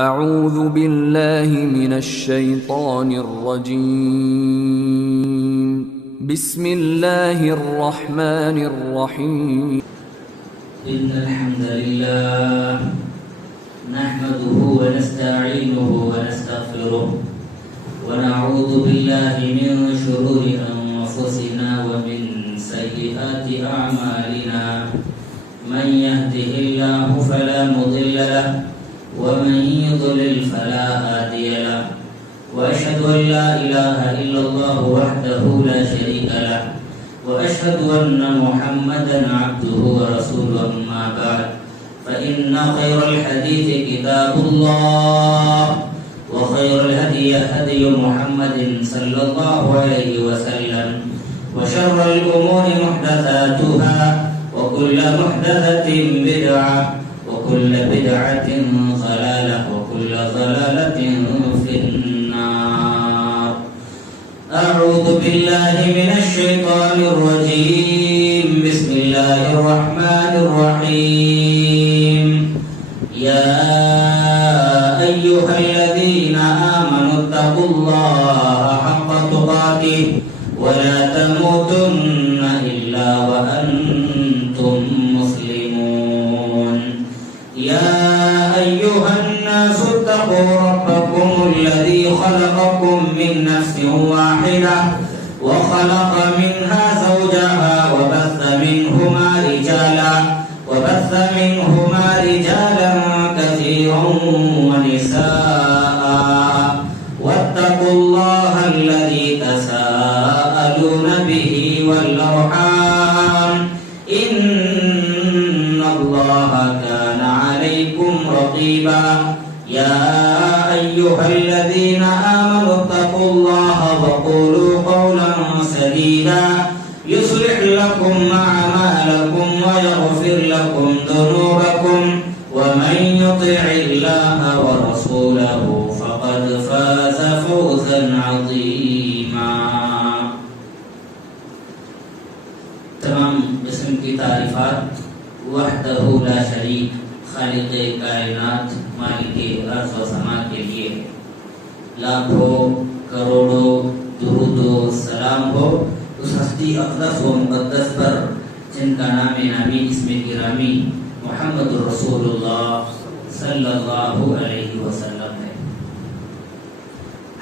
اعوذ باللہ من الشیطان الرجیم بسم اللہ الرحمن الرحیم ان الحمد للہ نحمده ونستعینه ونستغفره ونعوذ باللہ من شرور انفسنا ومن سیئات اعمالنا من يهده الله فلا مضل له ومن يضلل فلا هادي له واشهد ان لا اله الا الله وحده لا شريك له واشهد ان محمدا عبده ورسوله اما بعد فان خير الحديث كتاب الله وخير الهدي هدي محمد صلى الله عليه وسلم وشر الامور محدثاتها وكل محدثة بدعة وكل بدعة ضلالة وكل ضلالة في النار. أعوذ بالله من الشيطان الرجيم. بسم الله الرحمن الرحيم. يا أيها الذين آمنوا اتقوا الله حق تقاته ولا تموتن إلا وأنتم مسلمون. يا أيها الناس اتقوا ربكم الذي خلقكم من نفس واحدة وخلق منها زوجها وبث منهما رجالا كثيرا ونساء واتقوا الله الذي تساءلون به والأرحام إن الله كان عليكم رقيبا. يا أيها الذين آمنوا اتقوا الله وقولوا قولا سديدا يصلح لكم أعمالكم ويغفر لكم ذنوبكم ومن يطع الله ورسوله فقد فاز فوزا عظيما. تمام اسم کی تعریفات وحدہ لا شریک خالق کائنات مالک ارض و سما کے لیے لاکھوں کروڑوں درود و سلام ہو اس ہستی اقدس و مقدس پر جن کا نام نامی اسم گرامی محمد رسول اللہ صلی اللہ علیہ وسلم ہے.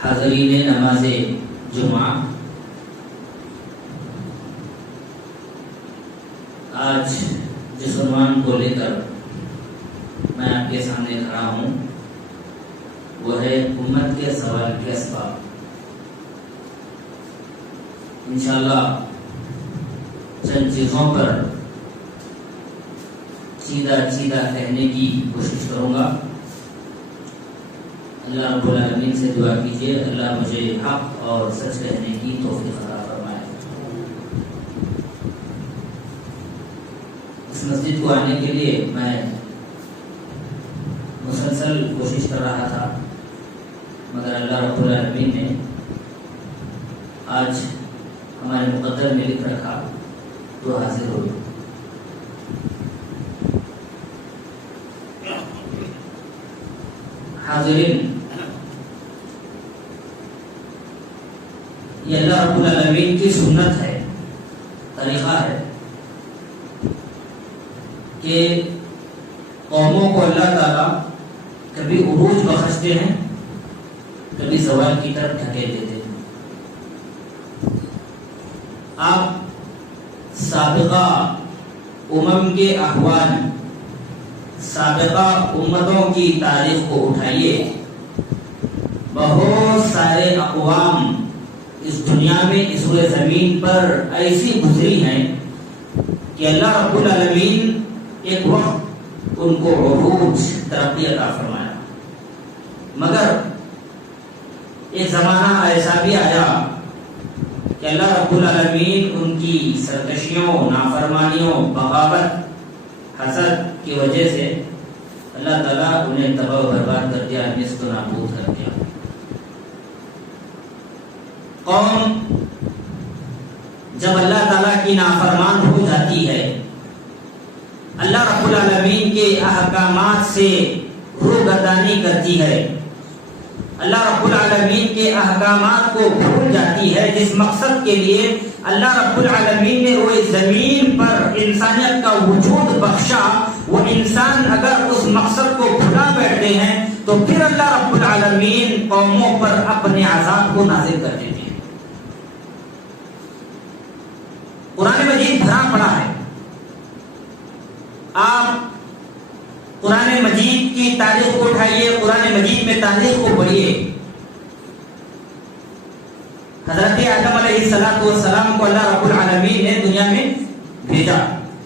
حاضرین نماز جمعہ، آج جس عنوان کو لے کر میں آپ کے سامنے کھڑا ہوں وہ ہے امت کے سوال کے اسباب. انشاءاللہ چند چیزوں پر سیدھا کہنے کی کوشش کروں گا. اللہ رب العالمین سے دعا کیجیے اللہ مجھے حق اور سچ کہنے کی توفیق عطا فرمائے. اس مسجد کو آنے کے لیے میں مسلسل کوشش کر رہا تھا مگر اللہ رب العالمین نے آج ہمارے مقدر میں لکھ رکھا تو حاضر ہو. حاضرین، یہ اللہ رب العالمین کی سنت ہے، طریقہ ہے کہ قوموں کو اللہ تعالیٰ کبھی عروج بخشتے ہیں کبھی زوال کی طرف دھکیل دیتے ہیں. آپ سابقہ امم کے احوال، سابقہ امتوں کی تاریخ کو اٹھائیے. بہت سارے اقوام اس دنیا میں اس روئے زمین پر ایسی گزری ہیں کہ اللہ رب العالمین ایک وقت ان کو عروج ترقی عطا فرمایا، مگر ایک زمانہ ایسا بھی آیا کہ اللہ رب العالمین ان کی سرکشیوں، نافرمانیوں، بغاوت، حسد کی وجہ سے اللہ تعالیٰ انہیں تباہ و برباد کر دیا، نیست و نابود کر دیا. قوم جب اللہ تعالیٰ کی نافرمان ہو جاتی ہے، اللہ رب العالمین کے احکامات سے روگردانی کرتی ہے، اللہ رب العالمین کے احکامات کو بھول جاتی ہے. جس مقصد کے لیے اللہ رب العالمین نے روئے زمین پر انسانیت کا وجود بخشا، وہ انسان اگر اس مقصد کو بھلا بیٹھتے ہیں تو پھر اللہ رب العالمین قوموں پر اپنے عذاب کو نازل کر دیتے ہیں. قرآن مجید بھرا پڑا ہے. آپ قرآن مجید کی تاریخ کو اٹھائیے، قرآن مجید میں تاریخ کو پڑھیے. حضرت آدم علیہ السلام کو اللہ رب العالمین نے دنیا میں بھیجا،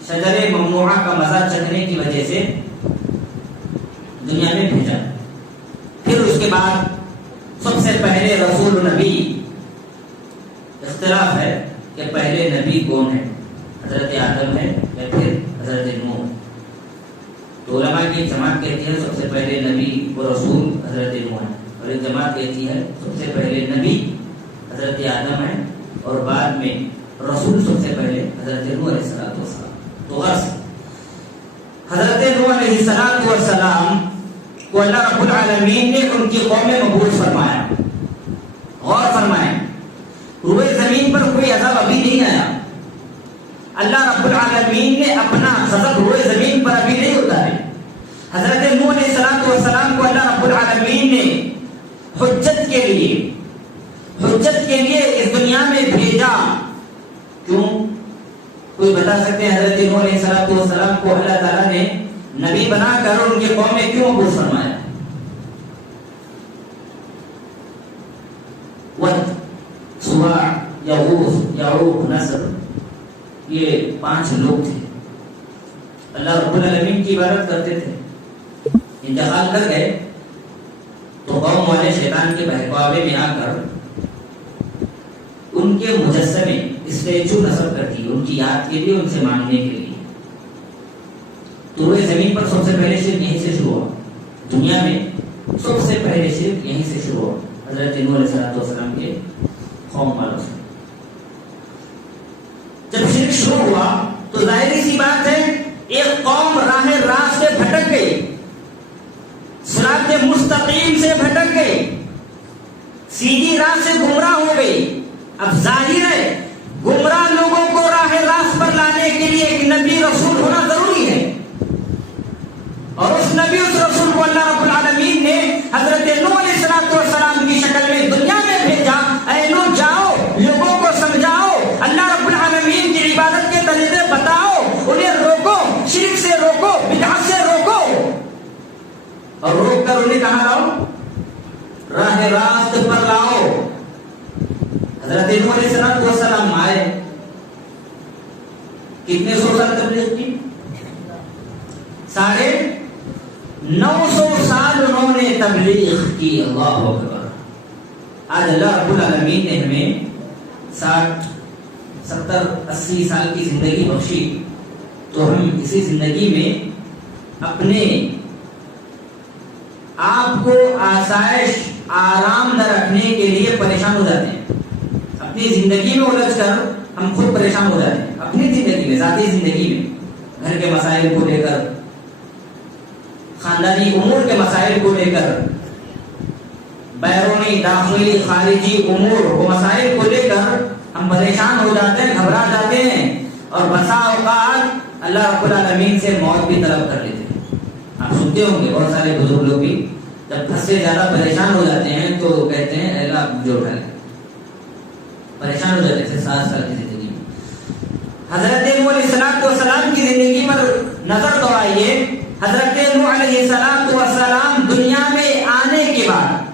شجر ممنوعہ کا مزہ چکھنے کی وجہ سے دنیا میں بھیجا. پھر اس کے بعد سب سے پہلے رسول نبی، اختلاف ہے کہ پہلے نبی کون ہے، حضرت آدم ہے یا پھر حضرت نوح. تو علماء کی جماعت کہتی ہے سب سے پہلے نبی و رسول حضرت نوح ہے، اور ایک جماعت کہتی ہے سب سے پہلے نبی حضرت آدم ہے اور بعد میں رسول سب سے پہلے حضرت نوح علیہ السلام. تو غرض حضرت نوح علیہ السلام کو اللہ رب العالمین نے ان کی قوم میں مبعوث فرمایا. غور فرمائیں، روئے زمین پر کوئی عذاب ابھی نہیں آیا. اللہ رب العالمین نے اپنا غضب روئے زمین پر ابھی نہیں اتارے. حضرت نوح علیہ السلام کو اللہ رب العالمین نے حجت کے لیے اس دنیا میں بھیجا. کیوں؟ کوئی بتا سکتے ہیں حضرت نوح علیہ السلام کو اللہ تعالیٰ نے نبی بنا کر ان کی قوم میں کیوں مبعوث فرمایا؟ ود، سواع، یغوث، یعوق، نصر، یہ 5 لوگ تھے. اللہ رب العالمین کی عبادت کرتے تھے. انتقال کر گئے تو قوم والے شیطان کے بہکاوے میں آ کر ان کے مجسمے اسٹیچو نصب کر دی، ان کی یاد کے لیے، ان سے مانگنے کے لیے. تو روئے زمین پر سب سے پہلے شرک یہیں سے شروع ہوا. دنیا میں سب سے پہلے شرک یہیں سے شروع ہوا، حضرت نوح علیہ السلام کے قوم والوں سے. جب شرک شروع ہوا تو ظاہری سی بات ہے ایک قوم راہ راست سے بھٹک گئی، صراط مستقیم سے بھٹک گئی، سیدھی راہ سے گمراہ ہو گئی. اب ظاہر ہے گمراہ لوگوں کو راہ راست پر لانے کے لیے ایک نبی رسول ہونا ضروری ہے، اور اس نبی اس رسول کو اللہ رب العالمین نے حضرت نوح علیہ السلام کی شکل میں دنیا میں بھیجا. اے نوح جاؤ، لوگوں کو سمجھاؤ، اللہ رب العالمین کی عبادت کے طریقے بتاؤ، انہیں روکو، شرک سے روکو، بدعت سے روکو، اور روک کر انہیں کہاں لاؤ؟ راہ راست پر لاؤ. حضرت نوح علیہ السلام آئے. کتنے 100 سال تبلیغ کی؟ 950 سال انہوں نے تبلیغ کی. اللہ اکبر. آج اللہ رب العالمین نے ہمیں 60 70 80 سال کی زندگی بخشی، تو ہم اسی زندگی میں اپنے آپ کو آسائش آرام نہ رکھنے کے لیے پریشان ہو جاتے ہیں. اپنی زندگی میں الجھ کر ہم خود پریشان ہو جاتے ہیں. اپنی زندگی میں، ذاتی زندگی میں، گھر کے مسائل کو لے کر، خاندانی امور کے مسائل کو لے کر، بیرونی داخلی خارجی امور و مسائل کو لے کر ہم پریشان ہو جاتے ہیں، گھبرا جاتے ہیں، اور بسا اوقات اللہ رب العالمین سے موت بھی طلب کر لیتے ہیں. آپ سنتے ہوں گے بہت سارے بزرگ لوگ بھی جب حد سے زیادہ پریشان ہو جاتے ہیں تو کہتے ہیں اے اللہ مجھے اٹھا لے. پریشان ہو جاتے تھے 7 سال کی زندگی میں. حضرت نوح علیہ السلام کی زندگی پر نظر دوڑائیے. حضرت نوح علیہ السلام دنیا میں آنے کے بعد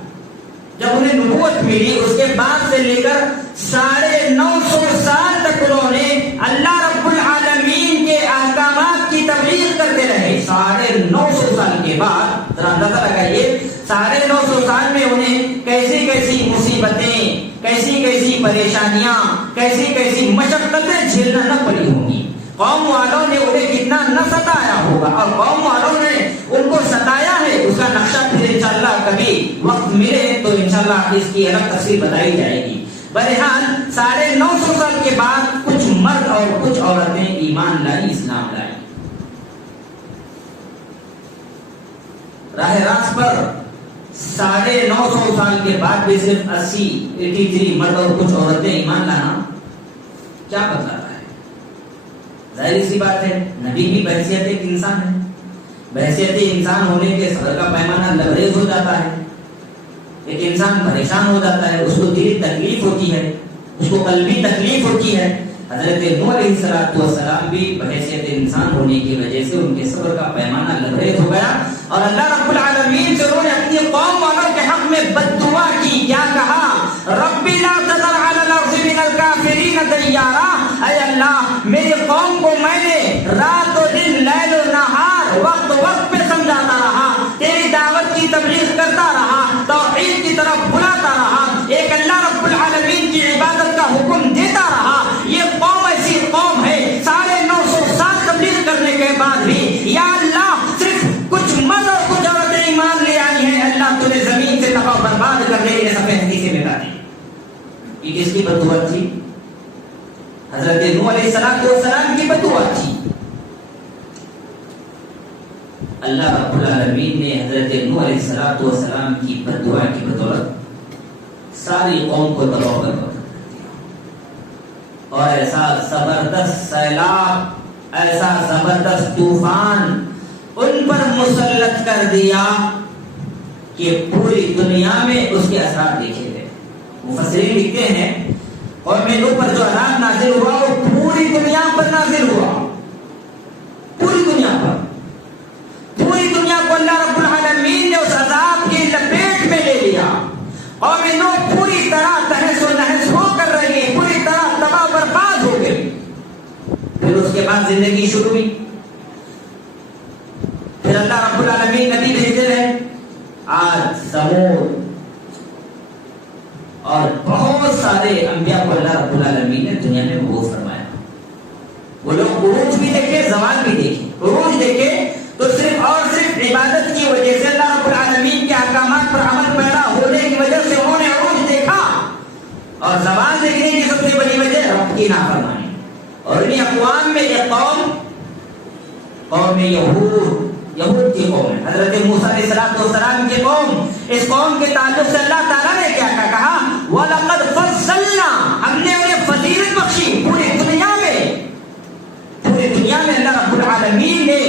جب انہیں نبوت ملی، اس کے بعد سے لے کر 950 سال تک انہوں نے اللہ رب العالمین کے احکامات کی تبلیغ کرتے رہے. 950 سال کے بعد ذرا اندازہ لگائیے 950 سال میں انہیں کیسی کیسی مصیبتیں، کیسی کیسی پریشانیاں، کیسی کیسی مشقتیں جھیلنا نہ پڑی ہوں گی. قوم والوں نے انہیں کتنا نہ ستایا ہوگا، اور قوم والوں نے ان کو ستایا ہے، اس کا نقشہ پھر انشاءاللہ کبھی وقت ملے تو انشاءاللہ اس کی الگ تفصیل بتائی جائے گی. بہرحال 950 سال کے بعد کچھ مرد اور کچھ عورتیں ایمان لائی، اسلام لائی. راہ راست پر 950 سال کے بعد بھی صرف 83 مرد اور کچھ عورتیں ایمان لانا کیا بتلاتا ہے؟ ظاہر سی بات ہے، نبی بھی بحیثیت ایک انسان ہے، بحیثیت انسان ہونے کے صبر کا پیمانہ لبریز ہو جاتا ہے، ایک انسان پریشان ہو جاتا ہے، اس کو دلی تکلیف ہوتی ہے، اس کو قلبی تکلیف ہوتی ہے۔ حضرت نوح علیہ السلام بھی بحیثیت انسان ہونے کی وجہ سے ان کے صبر کا پیمانہ لبریز ہو گیا، اور اللہ رب العالمین سے انہوں نے اپنی قوم والوں کے حق میں بد دعا کی، کیا کہا؟ رب لا تذر علی الارض من الکافرین دیارا، اے اللہ میری قوم کو میں نے رات و دن لیل و نہار وقت وقت پہ سمجھاتا رہا، تیری دعوت کی تبلیغ کرتا رہا، توحید کی طرف بلاتا رہا، ایک اللہ رب العالمین کی عبادت کا حکم دیتا رہا۔ یہ قوم ایسی قوم ہے 950 سال تبلیغ کرنے کے بعد بھی یا اللہ صرف کچھ مرد اور کچھ عورتیں ایمان لے آئی ہیں، اللہ تو نے زمین سے تباہ برباد کر دے، یہ سب حدیثیں میں بتاتی۔ یہ کس کی بددعا تھی؟ حضرت نوح علیہ السلام کی بددعا تھی۔ اللہ رب العالمین نے حضرت نوح علیہ السلام کی بددعا کی بدولت ساری قوم کو تباہ برباد کر دیا، اور ایسا زبردست سیلاب، ایسا زبردست طوفان ان پر مسلط کر دیا کہ پوری دنیا میں اس کے اثرات دیکھے گئے۔ مفسرین لکھتے ہیں قوم نوح پر جو عذاب نازل ہوا وہ پوری دنیا پر نازل ہوا، پوری دنیا پر، پوری دنیا کو اللہ رب العالمین نے اس عذاب کی لپیٹ میں لے لیا۔ قوم نوح پوری طرح تہس و نہس ہو کر رہی، پوری طرح تباہ برباد ہو گئی۔ پھر اس کے بعد زندگی شروع ہوئی، پھر اللہ رب العالمین نبی بھیجے رہے، آج سمود اور بہت سارے انبیاء کو اللہ رب العالمین نے دنیا میں مبعوث فرمایا۔ وہ لوگ عروج بھی دیکھے، زوال بھی دیکھے۔ عروج دیکھے تو صرف اور صرف عبادت کی وجہ سے، اللہ رب العالمین کے احکامات پر عمل پیرا ہونے کی وجہ سے انہوں نے عروج دیکھا، اور زوال دیکھنے کی سب سے بڑی وجہ رب کی نافرمانی۔ اور انہیں اقوام میں یہ قوم یہود کی قوم ہے، حضرت موسیٰ علیہ السلام کی قوم۔ اس قوم کے تعلق سے اللہ تعالیٰ نے کیا کہا؟ وَلَقَدْ فَضَّلْنَا، ہم نے انہیں فضیلت بخشی پوری دنیا میں۔ پوری دنیا میں اللہ رب العالمین نے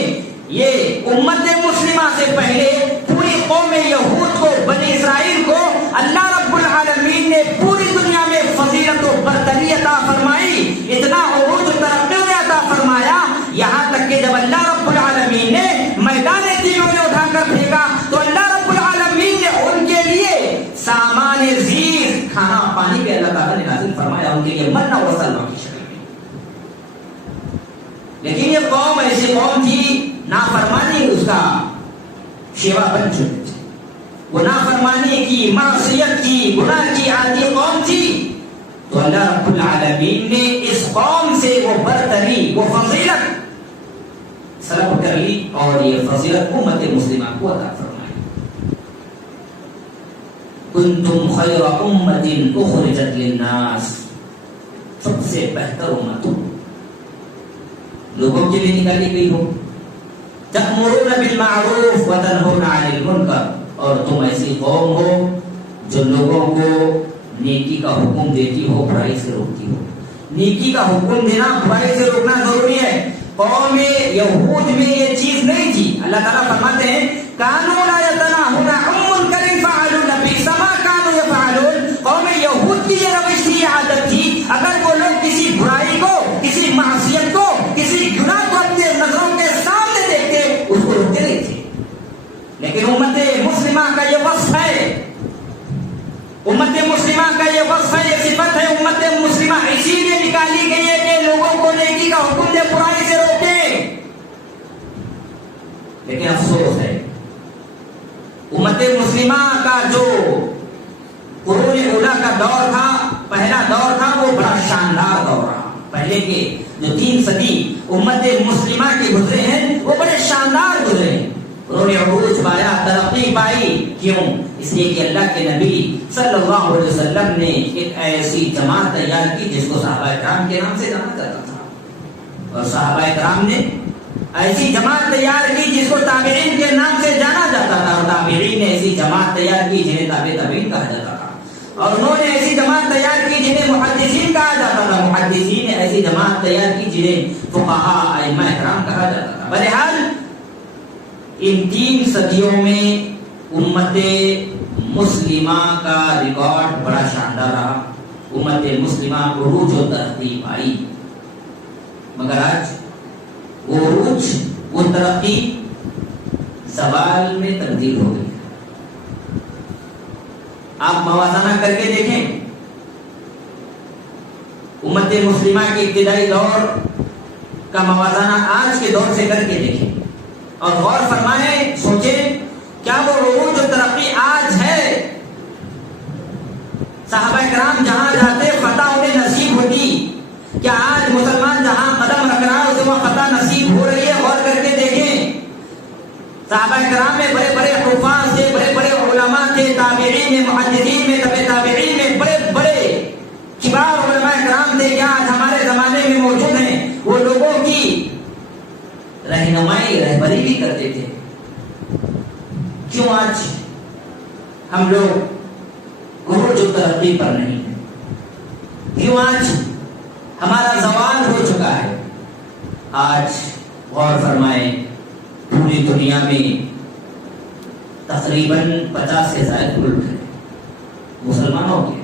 یہ امت مسلمہ سے پہلے پوری قوم یہود کو، بنی اسرائیل کو اللہ رب العالمین نے پوری دنیا میں فضیلت و برتری عطا فرمائی، اتنا عروج و ترقی عطا فرمایا، یہاں تک کہ جب اللہ رب العالمین نے میدان تیروں میں اٹھا کر پھینکا تو اللہ رب العالمین نے ان کے لیے سامان زیر، کھانا پانی کے اللہ تعالیٰ نے نازل فرمایا، ان کے لیے من و سلوہ کی شکل میں۔ لیکن یہ قوم ایسی قوم تھی، نافرمانی اس کا شیوا بن چکی تھی، وہ نافرمانی کی، معصیت کی، گناہ کی عادی قوم تھی۔ تو اللہ رب العالمین نے اس قوم سے وہ برتری، وہ فضیلت سلب کر لی، اور یہ فضیلت امت مسلمہ کو عطا فرمائی۔ کنتم خیر امت اخرجت للناس، سب سے بہتر امت لوگوں کے لیے نکالی گئی ہو۔ تأمرون بالمعروف وتنہون عن المنکر، اور تم ایسی قوم ہو جو لوگوں کو نیکی کا حکم دیتی ہو، برائی سے روکتی ہو۔ نیکی کا حکم دینا، برائی سے روکنا ضروری ہے۔ قوم یہود میں یہ چیز نہیں تھی۔ اللہ تعالیٰ فرماتے ہیں کانوا لا یتناہون عن منکر فعلوا بئس ما کانوا یفعلون، قوم یہود کی یہ روش تھی، یہ عادت تھی، اگر وہ لوگ کسی برائی کو، کسی معصیت کو، کسی گناہ کو اپنے نظروں کے سامنے دیکھتے اس کو روکتے نہیں تھے۔ لیکن امت مسلمہ کا یہ وصف ہے، امت مسلمہ کا یہ وصف ہے، یہ صفت ہے امت مسلمہ، اسی لیے نکالی گئی ہے کہ لوگوں کو نیکی کا حکم دے، برائی سے روکے۔ لیکن افسوس ہے امت مسلمہ کا جو قرون اولیٰ کا دور تھا، پہلا دور تھا، وہ بڑا شاندار دور رہا۔ پہلے کے جو 3 صدی امت مسلمہ کے گزرے ہیں وہ بڑے شاندار گزرے ہیں، انہوں نے عروج پایا، ترقی پائی۔ کیوں؟ اس لیے کہ اللہ کے نبی صلی اللہ علیہ وسلم نے ایک ایسی جماعت تیار کی جس کو صحابہ کرام کے نام سے جانا جاتا تھا، اور صحابہ کرام نے ایسی جماعت تیار کی جس کو تابعین کے نام سے جانا جاتا تھا، اور تابعین نے ایسی جماعت تیار کی جنہیں تابع تابعین کہا جاتا تھا، اور انہوں نے ایسی جماعت تیار کی جنہیں محدثین کہا جاتا تھا، محدثین نے ایسی جماعت تیار کی جنہیں فقہاء ائمہ کرام کہا جاتا تھا۔ بہرحال ان 3 صدیوں میں امت مسلمہ کا ریکارڈ بڑا شاندار رہا، امت مسلمہ عروج و ترقی پائی، مگر آج وہ عروج وہ ترقی زوال میں تبدیل ہو گئی۔ آپ موازنہ کر کے دیکھیں، امت مسلمہ کے ابتدائی دور کا موازنہ آج کے دور سے کر کے دیکھیں اور غور فرمائیں، سوچیں کیا وہ عروج و ترقی آج ہے؟ صحابہ کرام جہاں جاتے فتح انہیں نصیب ہوتی، کیا آج مسلمان جہاں قدم رکھ رہا ہے اسے وہ فتح نصیب ہو رہی ہے؟ غور کر کے دیکھیں، صحابہ کرام میں بڑے بڑے حفاظ تھے، بڑے بڑے علماء تھے، تابعین میں، محدثین میں، تبع تابعین میں بڑے بڑے کبار علماء کرام تھے، کیا آج ہمارے زمانے میں موجود ہیں؟ وہ لوگوں کی رہنمائی رہبری بھی کرتے تھے۔ کیوں آج ہم لوگ عروج و ترقی پر نہیں ہیں؟ کیوں آج ہمارا زوال ہو چکا ہے؟ آج غور فرمائیں، پوری دنیا میں تقریباً 50 سے زائد ملک ہیں مسلمانوں کے،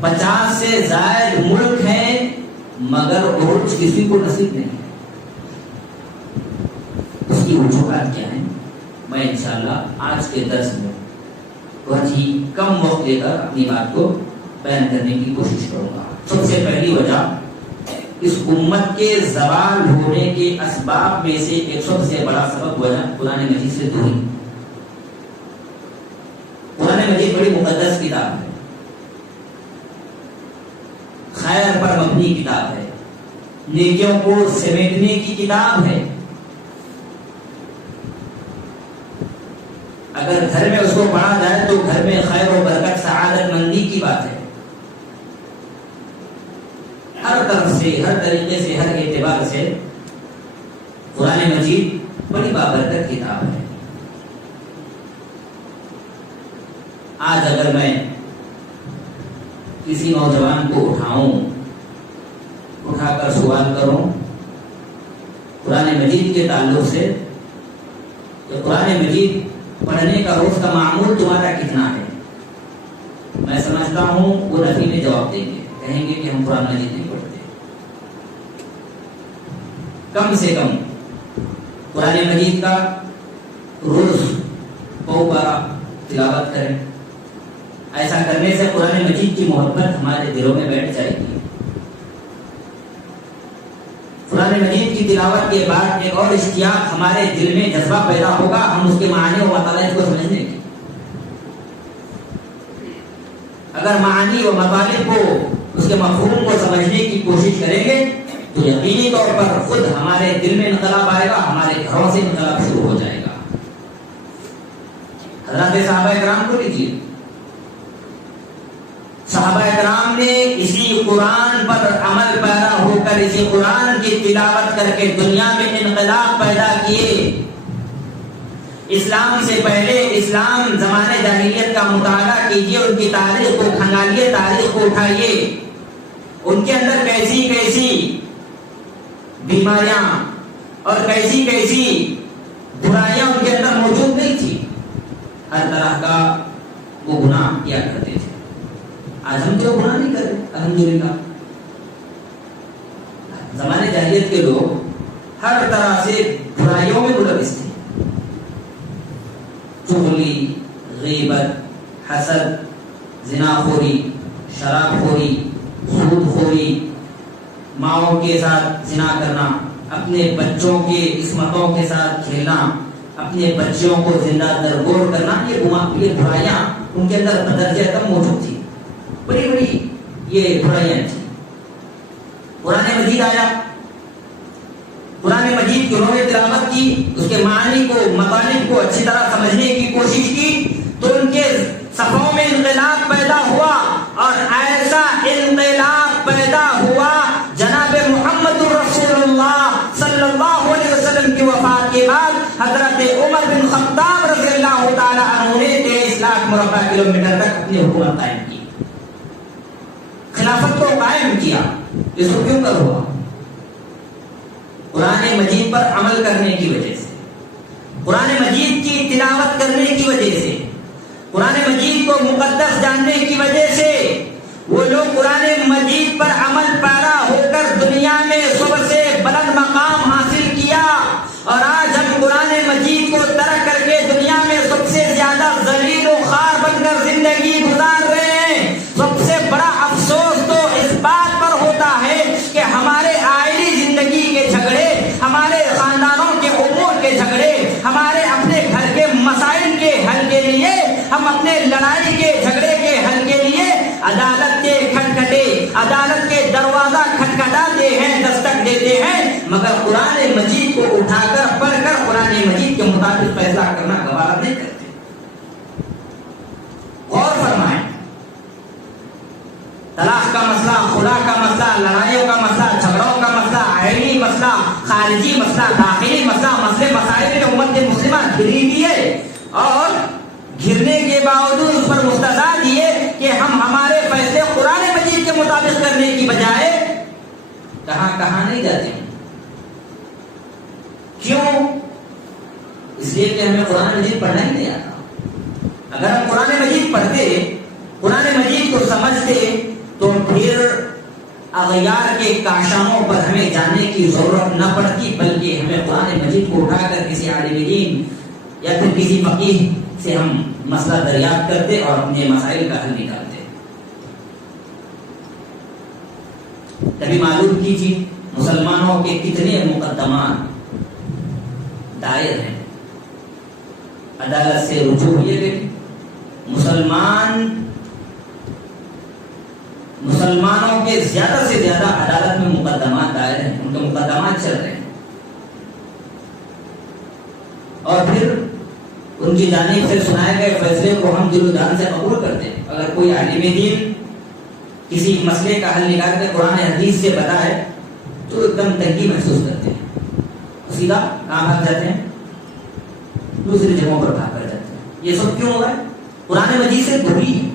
50 سے زائد ملک ہیں، مگر عروج کسی کو نصیب نہیں ہے۔ اس کی وجوہات کیا ہیں؟ میں انشاءاللہ آج کے درس میں بہت ہی کم وقت لے کر اپنی بات کو بیان کرنے کی کوشش کروں گا۔ سب سے پہلی وجہ، اس امت کے زوال ہونے کے اسباب میں سے ایک سب سے بڑا سبب وجہ قرآن مجید سے دوری۔ قرآن مجید بڑی مقدس کتاب ہے، خیر پر مبنی کتاب ہے، نیکیوں کو سمیٹنے کی کتاب ہے۔ اگر گھر میں اس کو پڑھا جائے تو گھر میں خیر و برکت، سعادت مندی کی بات ہے۔ ہر طرف سے، ہر طریقے سے، ہر اعتبار سے قرآن مجید بڑی بابرکت کتاب ہے۔ آج اگر میں کسی نوجوان کو اٹھا کر سوال کروں قرآن مجید کے تعلق سے کہ قرآن مجید پڑھنے کا روز کا معمول تمہارا کتنا ہے، میں سمجھتا ہوں وہ نفی میں جواب دیں گے، کہیں گے کہ ہم قرآن مجید نہیں پڑھتے۔ کم سے کم قرآن مجید کا روز 100 پارہ تلاوت کریں، ایسا کرنے سے قرآن مجید کی محبت ہمارے دلوں میں بیٹھ جائے گی۔ قرآن مجید کی تلاوت کے بعد ایک اور اشتیاق ہمارے دل میں جذبہ پیدا ہوگا، ہم اس کے معنی و مطالب کو سمجھنے کی۔ اگر معانی و مطالب کو، اس کے مفہوم کو سمجھنے کی کوشش کریں گے تو یقینی طور پر خود ہمارے دل میں انقلاب آئے گا، ہمارے گھروں سے انقلاب شروع ہو جائے گا۔ حضرات صحابہ کرام کو لیجیے، صحابہ کرام نے اسی قرآن پر عمل پیرا ہو کر، اسی قرآن کی تلاوت کر کے دنیا میں انقلاب پیدا کیے۔ اسلام سے پہلے، اسلام زمانے جاہلیت کا مطالعہ کیجیے، ان کی تاریخ کو کھنگالیے، تاریخ کو اٹھائیے، ان کے اندر کیسی کیسی بیماریاں اور کیسی کیسی برائیاں ان کے اندر موجود نہیں تھی۔ ہر طرح کا وہ گناہ کیا کرتے تھے۔ آج ہم تو گناہ نہیں کرتے الحمدللہ۔ زمانے جاہلیت کے لوگ ہر طرح سے برائیوں میں ملوث تھے، چغلی، غیبت، حسد، زناخوری، شراب خوری، سود خوری، ماؤں کے ساتھ زنا کرنا، اپنے بچوں کے عصمتوں کے ساتھ کھیلنا، اپنے بچوں کو زندہ درگور کرنا، یہ برائیاں ان کے اندر بدرجہ کم موجود تھی، بڑی بڑی یہ برائیاں تھیں۔ قرآن مجید آیا، قرآن مجید کی انہوں نے تلاوت کی، اس کے معنی کو، مطالب کو اچھی طرح سمجھنے کی کوشش کی تو ان کے صفوں میں انقلاب پیدا ہوا، اور ایسا انقلاب پیدا ہوا جناب محمد رسول اللہ صلی مربع کلومیٹر تک اپنی حکومت قائم کی، خلافت کو قائم کیا. اس کو کیوں کر ہوا؟ قرآن مجید پر عمل کرنے کی وجہ سے، قرآن مجید کی تلاوت کرنے کی وجہ سے، قرآن مجید کو مقدس جاننے کی وجہ سے. وہ لوگ قرآن مجید پر عمل پیرا ہو کر دنیا میں سب سے بلند مقام حاصل کیا، اور آج ہم قرآن مجید کو ترک کر کے دنیا میں سب سے زیادہ ذلیل و خوار بن کر زندگی گزار رہے ہیں. سب سے بڑا افسوس تو اس بات پر ہوتا ہے کہ ہمارے آئلی زندگی کے جھگڑے، ہمارے خاندانوں کے امور کے جھگڑے، ہمارے اپنے گھر کے مسائل کے حل کے لیے، ہم اپنے لڑائی کے جھگڑے کے حل کے لیے عدالت کے کھٹکھٹے، عدالت کے دروازہ کھٹکھٹاتے ہیں، دستک دیتے ہیں، مگر قرآن مجید کو اٹھا کر پڑھ کر قرآن مجید کے مطابق فیصلہ کرنا گوارا نہیں کرتے. غور فرمائیں، طلاق کا مسئلہ، خلا کا مسئلہ، لڑائیوں کا مسئلہ، جھگڑوں کا مسئلہ، آئینی مسئلہ، خارجی مسئلہ، داخلی مسئلہ، مسائل میں امت مسلمہ گھری ہوئی ہے، اور گھرنے کے باوجود اس پر مستداد یہ کہ ہم ہمارے فیصلے قرآن مجید کے مطابق کرنے کی بجائے کہاں کہاں نہیں جاتے ہیں. کیوں؟ اس لیے کہ ہمیں قرآن مجید پڑھنا ہی نہیں آتا. اگر ہم قرآن مجید پڑھتے، قرآن مجید کو سمجھتے، تو پھر اغیار کے کاشانوں پر ہمیں جانے کی ضرورت نہ پڑتی، بلکہ ہمیں قرآن مجید کو اٹھا کر کسی عالم دین یا پھر کسی فقیہ سے ہم مسئلہ دریافت کرتے اور اپنے مسائل کا حل نکالتے. کبھی معلوم کیجیے مسلمانوں کے کتنے مقدمات دائر ہیں، عدالت سے رجوع ہوئے گئے. مسلمانوں کے زیادہ سے زیادہ عدالت میں مقدمات دائر ہیں، ان کے مقدمات چل رہے ہیں، اور پھر ان کی جانب سے سنائے گئے فیصلے کو ہم دل و جان سے قبول کرتے ہیں. اگر کوئی عالم دین کسی مسئلے کا حل نکال کے قرآن حدیث سے بتائے تو ایک دم تنگی محسوس کرتے ہیں، سیدھا کہاں بھاگ جاتے ہیں، دوسری جگہوں پر بھاگ کر جاتے ہیں. یہ سب کیوں ہوا ہے؟ قرآن مجید سے دوری ہے.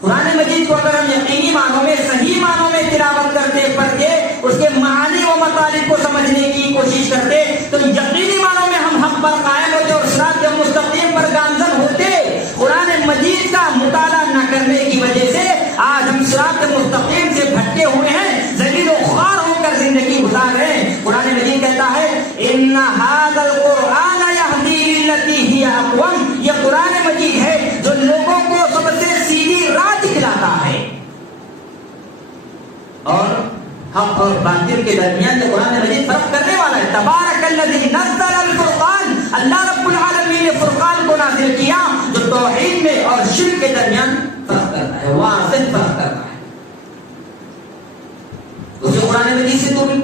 قرآن مجید کو اگر ہم یقینی معنوں میں، صحیح معنوں میں تلاوت کرتے، پڑھتے، اس کے معانی و مطالب کو سمجھنے کی کوشش کرتے، تو یقینی معنوں میں ہم حق پر قائم ہوتے اور صراط مستقیم پر گامزن ہوتے. قرآن مجید کا مطالعہ نہ کرنے کی وجہ سے آج ہم صراط مستقیم سے بھٹکے ہوئے ہیں، ذلیل و خوار ہو کر زندگی گزار رہے ہیں. قرآن مجید کہتا ہے ان ھذا القرآن یہدی للتی ہی اقوم، یہ قرآن مجید ہے جو لوگوں کو سب سے سیدھی راہ دکھلاتا ہے. اور حق اور باطل کے درمیان یہ قرآن مجید فرق کرنے والا ہے. تبارک الذی نزل الفرقان، اللہ رب العالمین نے فرقان کو نازل کیا جو توحید میں اور شرک کے درمیان فرق کرتا ہے، واضح فرق کرتا ہے. اسے قرآن مجید سے دوری،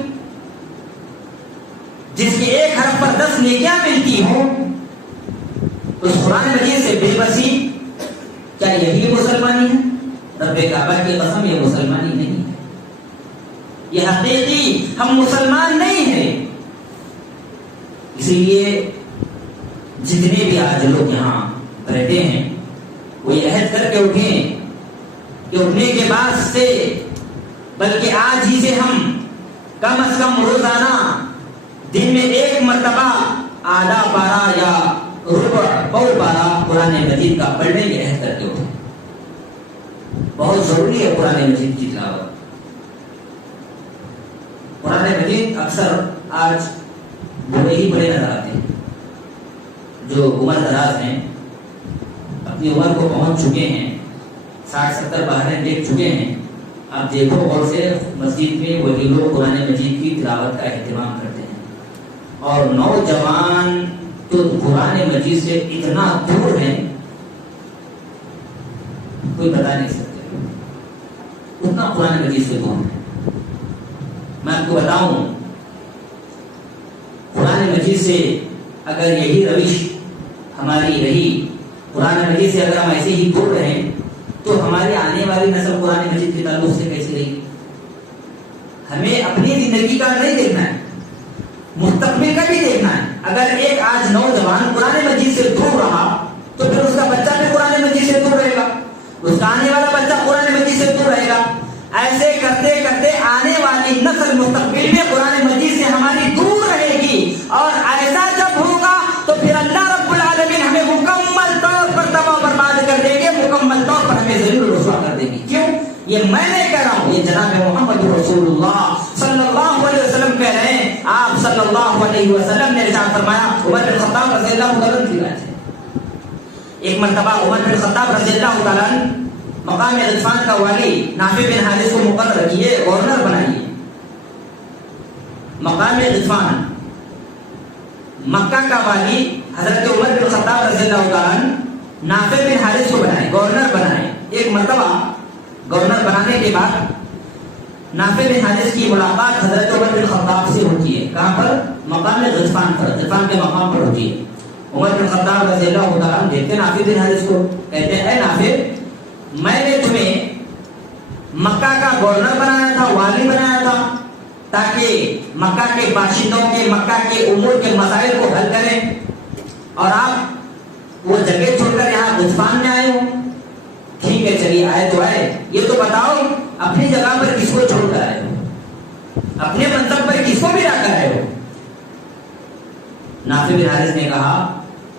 جس کے ایک حرف پر 10 نیکیاں ملتی ہوں، اس قرآن مجید سے بے بسی. کیا یہی مسلمانی ہے؟ رب کعبہ کی قسم یہ مسلمانی نہیں ہے. یہ حقیقی ہم مسلمان نہیں ہیں. اسی لیے جتنے بھی آج لوگ یہاں بیٹھے ہیں وہ یہ عہد کر کے اٹھیں کہ اٹھنے کے بعد سے، بلکہ آج ہی سے ہم کم از کم روزانہ دن میں ایک مرتبہ آدھا پارا یا ربع پور پارا قرآن مجید کا پڑھنے کے عہد کر کے اٹھیں. بہت ضروری ہے قرآن مجید کی تلاوت. قرآن مجید اکثر آج بڑے ہی بڑے نظر آتے ہیں، جو عمر دراز ہیں، اپنی عمر کو پہنچ چکے ہیں، 60-70 بہریں دیکھ چکے ہیں. آپ دیکھو غور سے، مسجد میں وہی لوگ قرآن مجید کی تلاوت کا اہتمام کرتے ہیں، اور نوجوان تو قرآن مجید سے اتنا دور ہیں کوئی بتا نہیں سکتے، اتنا قرآن مجید سے دور ہے. میں آپ کو بتاؤں، قرآن مجید سے اگر یہی روش ہماری رہی، قرآن مجید سے اگر ہم ایسے ہی دور رہیں، تو ہماری آنے والی نسل قرآن مجید کے تعلق سے کیسے رہے گی؟ ہمیں اپنی زندگی کا نہیں دیکھنا ہے، مستقبل کا بھی دیکھنا ہے. اگر ایک آج نوجوان قرآن مجید سے دور رہا تو پھر اس کا بچہ بھی قرآن مجید سے دور یہ میں نہیں کہہ رہا ہوں، یہ جناب محمد رسول اللہ صلی اللہ علیہ وسلم کہہ رہے ہیں۔ آپ صلی اللہ علیہ وسلم نے ارشاد فرمایا، عمر بن خطاب رضی اللہ تعالیٰ عنہ کی روایت ہے، ایک مرتبہ عمر بن خطاب رضی اللہ تعالیٰ عنہ مقام غطفان کا والی نافع بن حارث کو مقرر کیے، گورنر بنائیے۔ مقام غطفان مکہ کا والی حضرت عمر بن خطاب رضی اللہ تعالیٰ عنہ نافع بن حارث کو بنائے، گورنر بنائے۔ ایک مرتبہ گورنر بنانے کے بعد نافع بن حارث کی ملاقات حضرت عمر بن خطاب سے ہوتی ہے، کہاں پر؟ مقام غطفان پر، غطفان کے مقام پر ہوتی ہے۔ عمر بن خطاب رضی اللہ تعالیٰ عنہ دیکھتے نافع بن حارث کو، کہتے ہیں اے نافع، میں نے تمہیں مکہ کا گورنر بنایا تھا، والی بنایا تھا، تاکہ مکہ کے باشندوں کے، مکہ کے امور کے مسائل کو حل کریں، اور آپ وہ جگہ چھوڑ کر یہاں غطفان میں آئے ہو۔ ٹھیک ہے چلیے آئے تو آئے، یہ تو بتاؤ اپنی جگہ پر کس کو چھوڑ کر آئے ہو، اپنے منصب پر کس کو ملا کر آئے ہو؟ نافع بن حارث نے کہا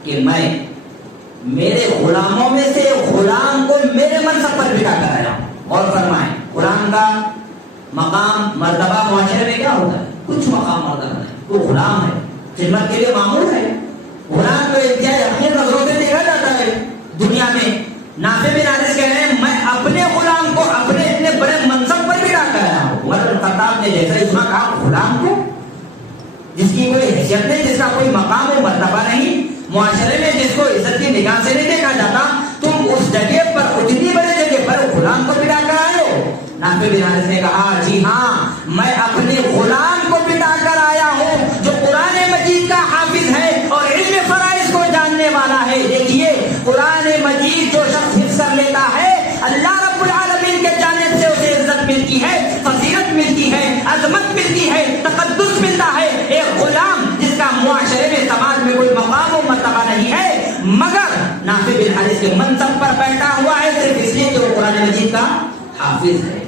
کہ میں میرے غلاموں میں سے غلام کو میرے منصب پر بٹھا کر آیا ہوں۔ اور فرمائیں غلام کا مقام مرتبہ معاشرے میں کیا ہوتا ہے؟ کچھ مقام مرتبہ نہیں، وہ غلام ہے، خدمت کے لیے معمول ہے۔ غلام کو انتہائی اپنی نظروں سے دیکھا جاتا ہے دنیا میں۔ نافع بن حارث کہہ رہے ہیں میں اپنے غلام کو اپنے اتنے بڑے منصب پر بٹھا کر آیا ہوں۔ عمر بن خطاب نے جیسا اس میں کہا غلام کو، جس کی کوئی حیثیت نہیں، جس کا کوئی مقام و مرتبہ نہیں، معاشرے میں جس کو عزت کی نگاہ سے نہیں دیکھا جاتا، تم اس جگہ پر، اتنی بڑی جگہ پر غلام کو بٹھا کر آئے ہو؟ نافع بن حارث نے کہا جی ہاں، میں اپنے غلام کو بٹھا کر آیا ہوں جو قرآن مجید کا حافظ ہے اور علم فرائض کو جاننے والا ہے۔ دیکھیے قرآن مجید جو شخص حفظ کر لیتا ہے، اللہ رب العالمین کے جانب سے اسے عزت ملتی ہے، فضیلت ملتی ہے، عظمت ملتی ہے، تقدس ملتا ہے۔ ایک غلام جس کا معاشرے میں، سماج میں کوئی مقام و مرتبہ نہیں ہے، مگر نافع بن حارث کے منصب پر بیٹھا ہوا ہے صرف اس لیے کہ وہ قرآن مجید کا حافظ ہے۔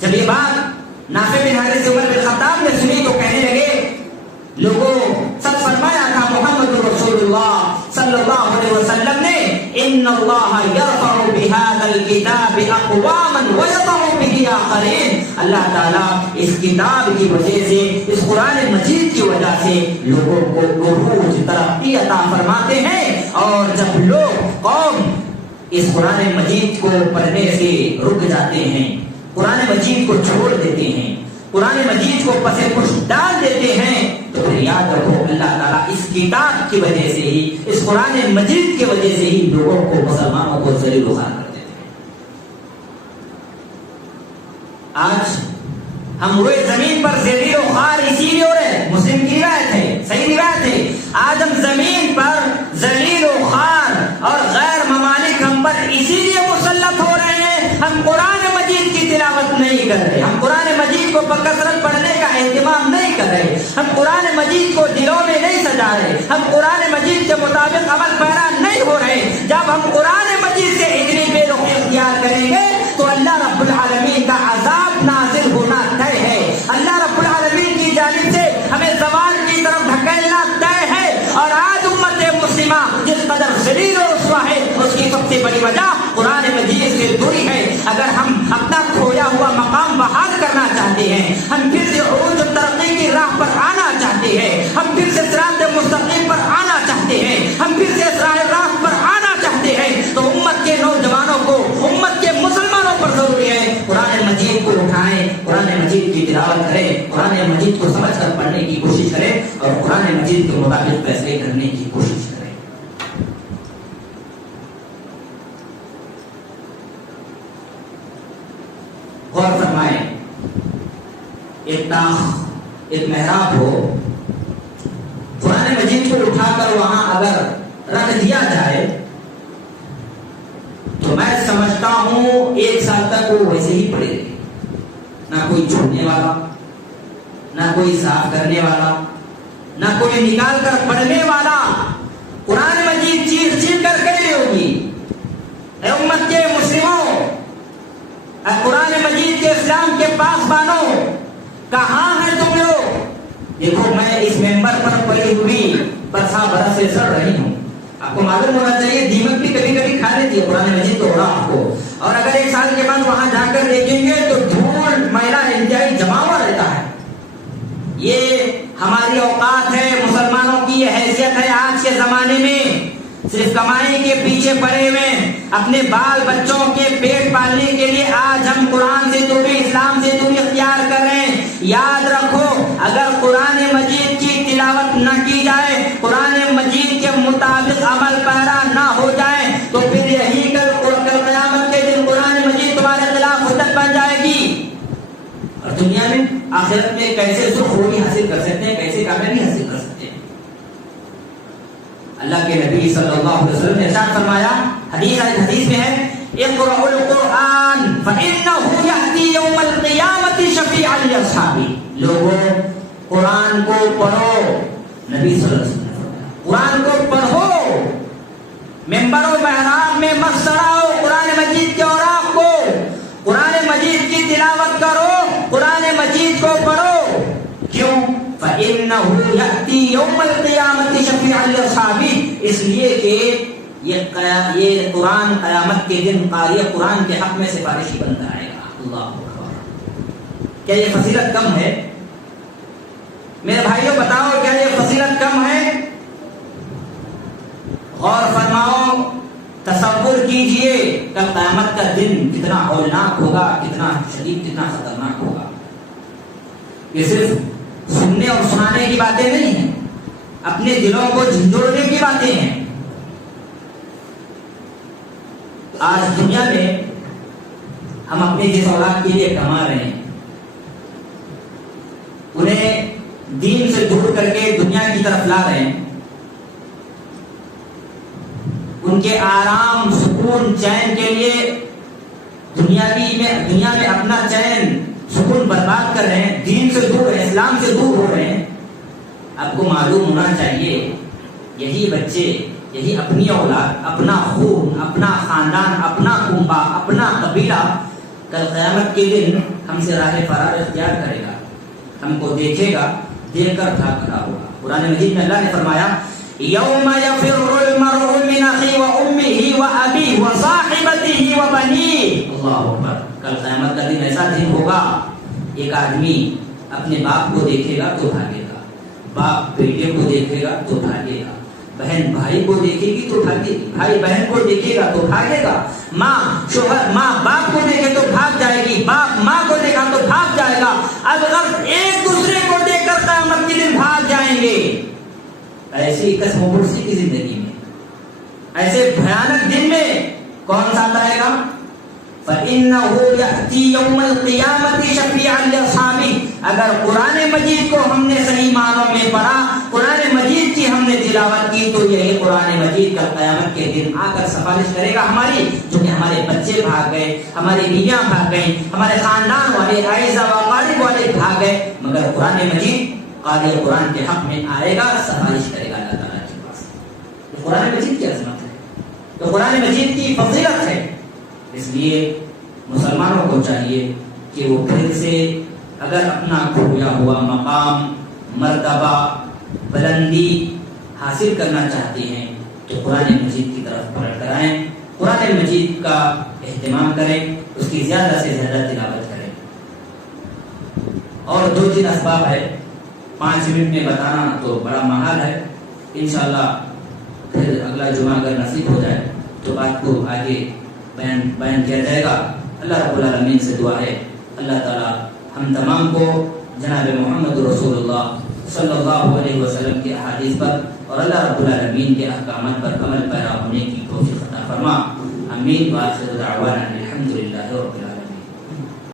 جب یہ بات نافع بن حارث عمر بن خطاب نے سنی تو کہنے لگے لوگوں، سب فرمایا تھا محمد رسول اللہ صلی اللہ علیہ وسلم نے ان اللہ یرفع بهذا الكتاب اقواما ويضع به آخرین، اللہ تعالیٰ اس کتاب کی وجہ سے، اس قرآن مجید کی وجہ سے لوگوں کو عروج، ترقی عطا فرماتے ہیں، اور جب لوگ، قوم اس قرآن مجید کو پڑھنے سے رک جاتے ہیں، قرآن مجید کو چھوڑ دیتے ہیں، قرآن مجید کو پس پش ڈال دیتے ہیں، تو پھر یاد رکھو اللہ تعالیٰ اس کتاب کی وجہ سے ہی، اس قرآن مجید کی وجہ سے ہی لوگوں کو، مسلمانوں کو ذلیل و خوار کر دیتے ہیں۔ آج ہم روئے زمین پر ذلیل و خوار اسی لیے ہو رہے ہیں، مسلم کی روایت ہے، صحیح روایت ہے، آج ہم زمین پر ذلیل و خوار اور غیر ممالک ہم پر اسی لیے مسلط ہو رہے ہیں، ہم قرآن مجید کی تلاوت نہیں کر رہے، ہم قرآن مجید کو بکثرت پڑھنے کا اہتمام نہیں کر رہے، ہم قرآن مجید کو دلوں میں نہیں سجا رہے، ہم قرآن مجید کے مطابق عمل پیرا نہیں ہو رہے۔ جب ہم قرآن مجید سے اتنی بے رخی اختیار کریں گے تو اللہ رب العالمین کا عذاب نازل ہونا طے ہے، اللہ رب العالمین کی جانب سے ہمیں زوال کی طرف ڈھکیلنا طے ہے۔ اور آج امت مسلمہ جس قدر ذلیل و رسوا ہے، اس کی سب سے بڑی وجہ قرآن مجید سے دوری ہے۔ اگر ہم اپنا کھویا ہوا مقام بحال کرنا چاہتے ہیں، ہم پھر سے عروج و ترقی کی راہ پر آنا چاہتے ہیں، ہم پھر سے صراط مستقیم پر آنا چاہتے ہیں، ہم پھر سے راہ راست پر آنا چاہتے ہیں، تو امت کے نوجوانوں کو، امت کے مسلمانوں پر ضروری ہے قرآن مجید کو اٹھائیں، قرآن مجید کی تلاوت کریں، قرآن مجید کو سمجھ کر پڑھنے کی کوشش کریں، اور قرآن مجید کے مطابق فیصلے کرنے کی کوشش کریں۔ غور فرمائیں، ایک طاق، ایک محراب ہو، قرآن مجید کو اٹھا کر وہاں اگر رکھ دیا جائے تو میں سمجھتا ہوں 1 سال تک وہ ویسے ہی پڑے گی، نہ کوئی چھوڑنے والا، نہ کوئی صاف کرنے والا، نہ کوئی نکال کر پڑھنے والا۔ قرآن مجید چیخ چیخ کر کہہ ہوگی اے امت کے مسلموں، قرآن مجید کے اسلام کے پاس بانو، کہاں ہیں تم لوگ؟ دیکھو میں اس ممبر پر پڑی ہوئی برسا برس سے سڑ رہی ہوں، آپ کو معلوم ہونا چاہیے دیمک بھی کبھی کبھی کھا لیتی گی قرآن مجید کے اوراق کو، اور اگر 1 سال کے بعد وہاں جا کر دیکھیں گے تو دھول میلہ انتہائی جمع ہوا رہتا ہے۔ یہ ہماری اوقات ہے، مسلمانوں کی یہ حیثیت ہے آج کے زمانے میں، صرف کمائی کے پیچھے پڑے ہوئے، اپنے بال بچوں کے پیٹ پالنے کے لیے آج ہم قرآن سے دوری، اسلام سے دوری اختیار کر رہے ہیں۔ یاد رکھو، اگر قرآن مجید کی تلاوت نہ کی جائے، قرآن مجید کے مطابق عمل پیرا نہ ہو جائے، تو پھر یہی کل قیامت کے دن قرآن مجید تمہارے خلاف حجت بن جائے گی، اور دنیا میں آخرت میں کیسے سرخروئی حاصل کر سکتے ہیں، کیسے کامیابی حاصل کر سکتے ہیں۔ اللہ کے نبی صلی اللہ علیہ وسلم نے ارشاد فرمایا، حدیث میں ہے، اقرأوا القرآن فإنه يأتي يوم القیامة شفیعا لأصحابہ۔ لوگوں قرآن کو پڑھو، نبی صلی اللہ علیہ وسلم نے فرمایا قرآن کو پڑھو، ممبر و محراب میں مت سڑاؤ قرآن مجید کے اوراق کو، قرآن مجید کی تلاوت کرو، قرآن مجید کو پڑھو۔ کیوں؟ فَإِنَّهُ يَأْتِي يَوْمَ الْقِيَامَةِ شَفِيعًا لِأَصْحَابِهِ، اس لیے کہ یہ قرآن قیامت کے دن قاری قرآن کے حق میں سفارشی بنتا آئے گا۔ اللہ اکبر! کیا یہ فضیلت کم ہے؟ میرے بھائیوں بتاؤ، کیا یہ فضیلت کم ہے؟ غور فرماؤ، تصور کیجئے کل قیامت کا دن کتنا ہولناک ہوگا، کتنا شدید، کتنا خطرناک ہوگا۔ یہ صرف سننے اور سنانے کی باتیں نہیں ہیں، اپنے دلوں کو جھنجھوڑنے کی باتیں ہیں۔ آج دنیا میں ہم اپنے جس اولاد کے لیے کما رہے ہیں، انہیں دین سے دور کر کے دنیا کی طرف لا رہے ہیں، ان کے آرام، سکون، چین کے لیے دنیا میں اپنا چین، سکون برباد کر رہے ہیں، دین سے دور، اسلام سے دور ہو رہے ہیں۔ آپ کو معلوم ہونا چاہیے، یہی بچے، یہی اپنی اولاد، اپنا خون، اپنا خاندان، اپنا کنبہ، اپنا قبیلہ کل قیامت کے دن ہم سے راہ فرار اختیار کرے گا، ہم کو دیکھے گا، دیکھ کر بھاگ کھڑا ہوگا۔ قرآن مجید میں اللہ نے فرمایا، یوم یفر المرء من اخیہ وامہ وابیہ وصاحبتہ وبنیہ۔ اللہ اکبر! کل قیامت کا دن ایسا دن ہوگا، ایک آدمی اپنے باپ کو دیکھے گا تو بھاگے گا، باپ بیٹے کو دیکھے گا تو بھاگے گا، بہن بھائی کو دیکھے گی تو بھاگے گی، بھائی بہن کو دیکھے گا تو بھاگے گا، ماں شوہر، ماں باپ کو دیکھے تو بھاگ جائے گی، باپ ماں کو دیکھا تو بھاگ جائے گا، الغرض ایک دوسرے کو دیکھ کر قیامت کے دن بھاگ جائیں گے۔ ایسی قسم و پرسی کی زندگی میں، ایسے بھیانک دن میں کون ساتھ آئے گا؟ فَإِنَّهُ يَأْتِي يَوْمَ الْقِيَامَةِ شَفِيعًا لِأَصْحَابِهِ۔ اگر قرآن مجید کو ہم نے صحیح معنوں میں پڑھا، قرآن مجید کی ہم نے تلاوت کی، تو یہی قرآن مجید کا قیامت کے دن آ کر سفارش کرے گا ہماری، جو کہ ہمارے بچے بھاگ گئے، ہماری بیویاں بھاگ گئیں، ہمارے خاندان والے، اعزا و اقارب والے بھاگ گئے، مگر قرآن مجید قاری قرآن کے حق میں آئے گا، سفارش کرے گا اللہ تعالیٰ کے پاس۔ یہ قرآن مجید کی عظمت ہے، تو قرآن مجید کی فضیلت ہے۔ اس لیے مسلمانوں کو چاہیے کہ وہ پھر سے اگر اپنا کھویا ہوا مقام، مرتبہ، بلندی حاصل کرنا چاہتے ہیں تو قرآن مجید کی طرف پلٹ کر آئیں، قرآن مجید کا اہتمام کریں، اس کی زیادہ سے زیادہ تلاوت کریں۔ اور 2-3 اسباب ہے، 5 منٹ میں بتانا تو بڑا محال ہے، انشاءاللہ پھر اگلا جمعہ اگر نصیب ہو جائے تو بات کو آگے بیان کیا جائے گا۔ اللہ رب العالمین سے دعا ہے، اللہ تعالی ہم تمام کو جناب محمد رسول اللہ صلی اللہ علیہ وسلم کے احادیث پر اور اللہ رب العالمین کے احکامات پر عمل پیرا ہونے کی توفیق عطا فرما۔ آمین۔ وآخر دعوانا الحمدللہ رب العالمین۔